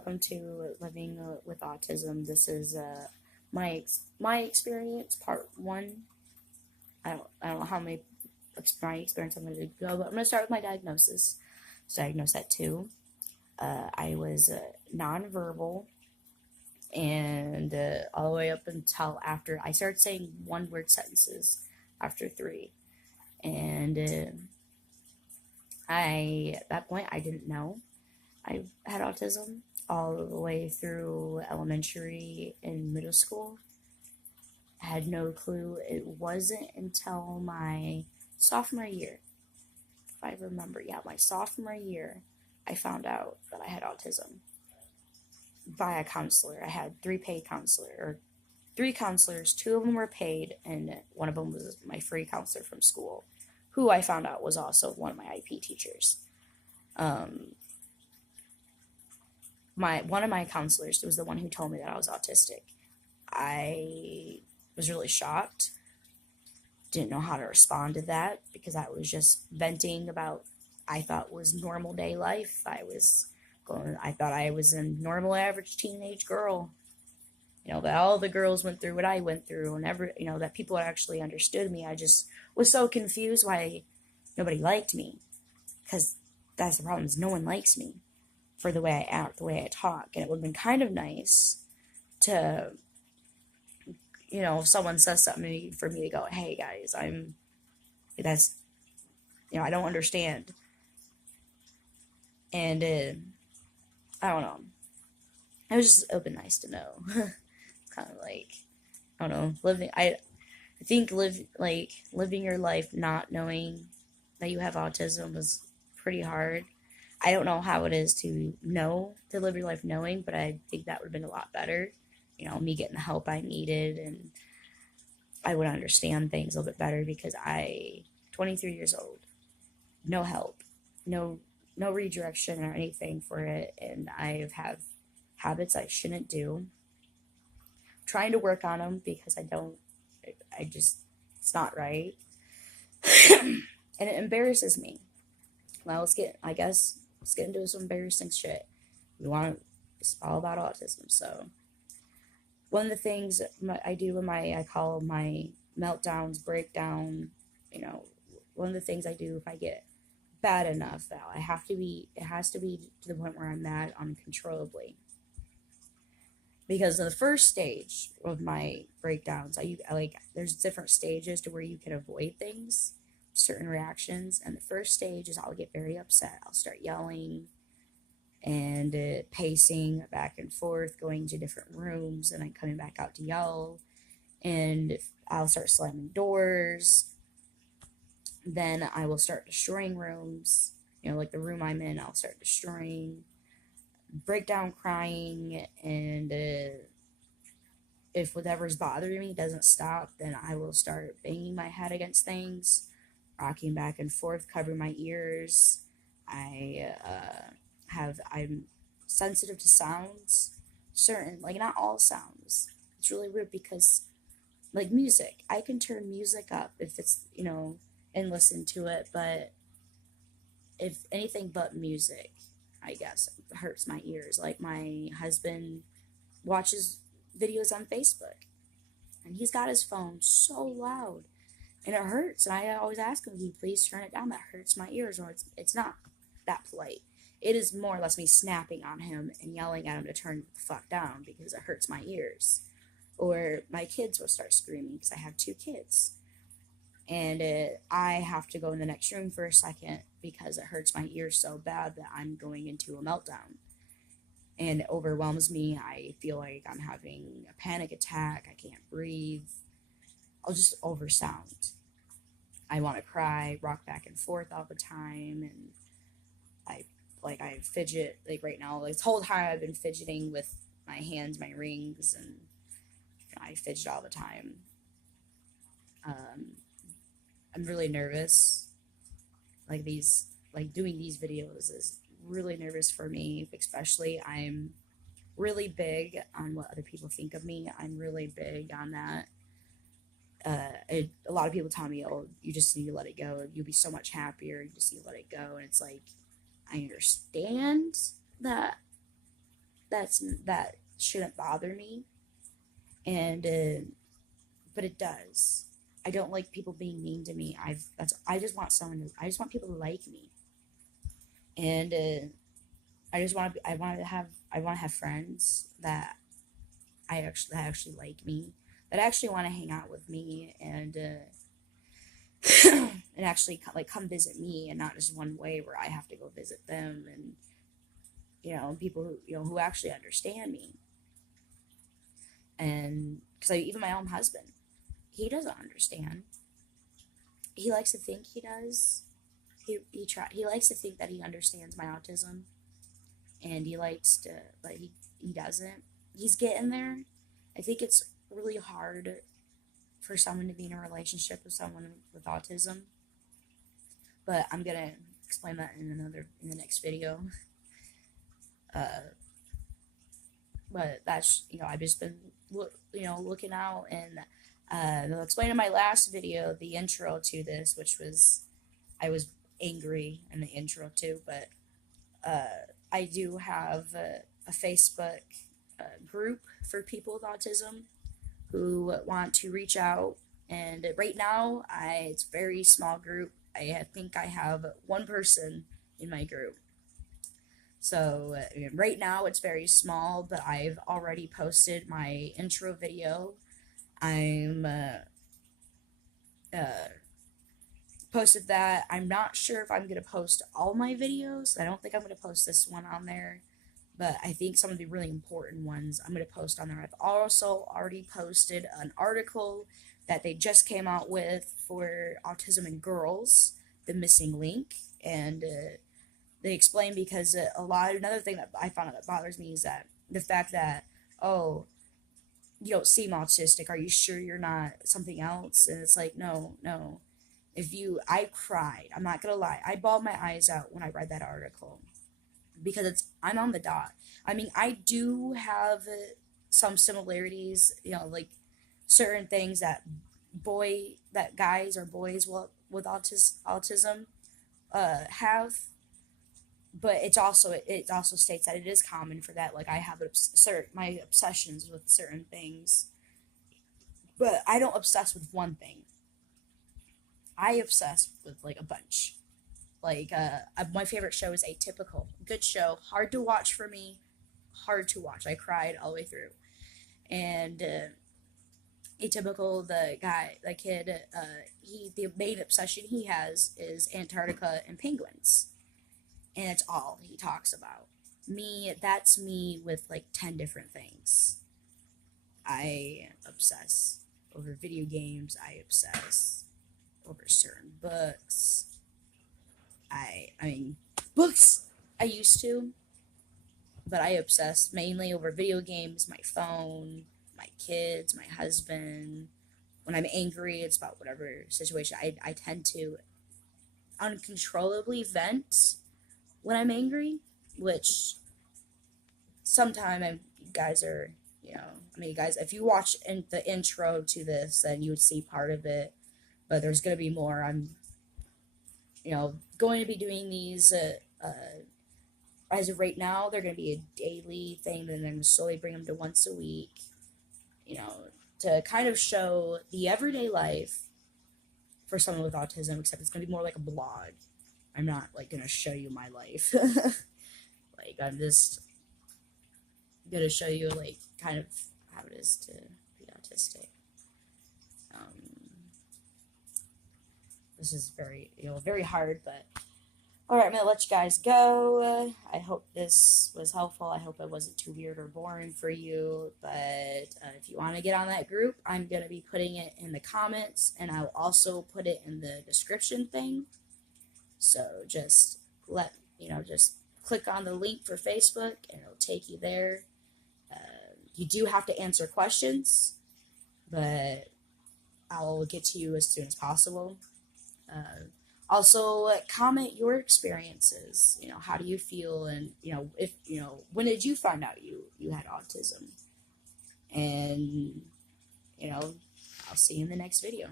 welcome to Living with Autism. This is my experience, part one. I don't know how many my experience I'm going to go, but I'm going to start with my diagnosis. I was diagnosed at 2. I was nonverbal, and all the way up until after I started saying one-word sentences after 3, and at that point I didn't know I had autism all the way through elementary and middle school. I had no clue. It wasn't until my sophomore year, if I remember, my sophomore year, I found out that I had autism by a counselor. I had 3 counselors. 2 of them were paid, and one of them was my free counselor from school, who I found out was also one of my IP teachers. One of my counselors was the one who told me that I was autistic. I was really shocked. Didn't know how to respond to that because I was just venting about I thought was normal day life. I thought I was a normal average teenage girl. That all the girls went through what I went through, and that people actually understood me. I just was so confused why nobody liked me, because that's the problem, is no one likes me for the way I act, the way I talk. And it would have been kind of nice to, if someone says something to me, for me to go, hey guys, I don't understand. And I don't know. It would have been nice to know. Kind of like, I don't know, I think living your life not knowing that you have autism was pretty hard. I don't know how it is to live your life knowing, but I think that would have been a lot better. Me getting the help I needed, and I would understand things a little bit better, because 23 years old, no help, no redirection or anything for it, and I have habits I shouldn't do. I'm trying to work on them because it's not right. And it embarrasses me. Well, let's get into some embarrassing shit. It's all about autism. So one of the things I do I call my meltdowns, breakdown, one of the things I do if I get bad enough that it has to be to the point where I'm mad uncontrollably. Because in the first stage of my breakdowns, there's different stages to where you can avoid things, certain reactions. And the first stage is I'll get very upset. I'll start yelling and pacing back and forth, going to different rooms, and then coming back out to yell. And I'll start slamming doors. Then I will start destroying rooms. Like the room I'm in, I'll start destroying. Breakdown crying, and if whatever's bothering me doesn't stop, then I will start banging my head against things, rocking back and forth, covering my ears. I'm sensitive to sounds, not all sounds. It's really weird because, like music, I can turn music up if it's, and listen to it, but if anything but music, I guess, hurts my ears. Like, my husband watches videos on Facebook, and he's got his phone so loud, and it hurts. And I always ask him, "Can you please turn it down? That hurts my ears." Or it's not that polite. It is more or less me snapping on him and yelling at him to turn the fuck down because it hurts my ears. Or my kids will start screaming because I have 2 kids. And I have to go in the next room for a second because it hurts my ears so bad that I'm going into a meltdown. And it overwhelms me. I feel like I'm having a panic attack. I can't breathe. I'll just oversound. I want to cry, rock back and forth all the time. And I fidget, like right now, this whole time I've been fidgeting with my hands, my rings, and I fidget all the time. I'm really nervous. Doing these videos is really nervous for me, especially I'm really big on what other people think of me. I'm really big on that. A lot of people tell me, oh, you just need to let it go. You'll be so much happier. You just need to let it go. And it's like, I understand that that shouldn't bother me, and but it does. I don't like people being mean to me. I just want I just want people to like me, and I want to have friends that that actually like me, that actually want to hang out with me, and and actually like come visit me, and not just one way where I have to go visit them, and people who who actually understand me. And because even my own husband, he doesn't understand. He likes to think he does. He likes to think that he understands my autism, and he likes to, but he doesn't. He's getting there. I think it's really hard for someone to be in a relationship with someone with autism, but I'm gonna explain that in the next video. But that's, I've just been looking out, and I'll explain in my last video the intro to this, which was, I was angry in the intro too, but I do have a Facebook group for people with autism who want to reach out, and right now it's a very small group. I think I have one person in my group. So right now it's very small, but I've already posted my intro video. I'm posted that. I'm not sure if I'm going to post all my videos. I don't think I'm going to post this one on there, but I think some of the really important ones I'm going to post on there. I've also already posted an article that they just came out with for autism in girls, the missing link, and they explain, because another thing that I found out that bothers me is that the fact that, oh, you don't seem autistic, are you sure you're not something else? And it's like, no. I cried, I'm not gonna lie, I bawled my eyes out when I read that article, because I'm on the dot. I mean, I do have some similarities, like certain things that guys or boys with autism have, but it also states that it is common for that. Like, I have my obsessions with certain things, but I don't obsess with one thing. I obsess with like a bunch. Like my favorite show is Atypical. Good show, hard to watch for me, hard to watch. I cried all the way through. And Atypical, the kid, the main obsession he has is Antarctica and penguins, and it's all he talks about. That's me with like 10 different things. I obsess over video games. I obsess over certain books. I mean, books I used to, but I obsess mainly over video games, my phone, my kids, my husband. When I'm angry, it's about whatever situation. I tend to uncontrollably vent when I'm angry, which sometimes you guys are, guys, if you watch the intro to this, then you would see part of it, but there's going to be more. I'm, going to be doing these, as of right now, they're going to be a daily thing, and then I'm going to slowly bring them to once a week, to kind of show the everyday life for someone with autism, except it's going to be more like a blog. I'm not, like, going to show you my life. Like, I'm just going to show you, like, kind of how it is to be autistic. This is very, very hard, but alright, I'm going to let you guys go. I hope this was helpful. I hope it wasn't too weird or boring for you, but if you want to get on that group, I'm going to be putting it in the comments, and I'll also put it in the description thing. So just just click on the link for Facebook, and it'll take you there. You do have to answer questions, but I'll get to you as soon as possible. Also, comment your experiences. How do you feel? And, if, when did you find out you had autism? And, I'll see you in the next video.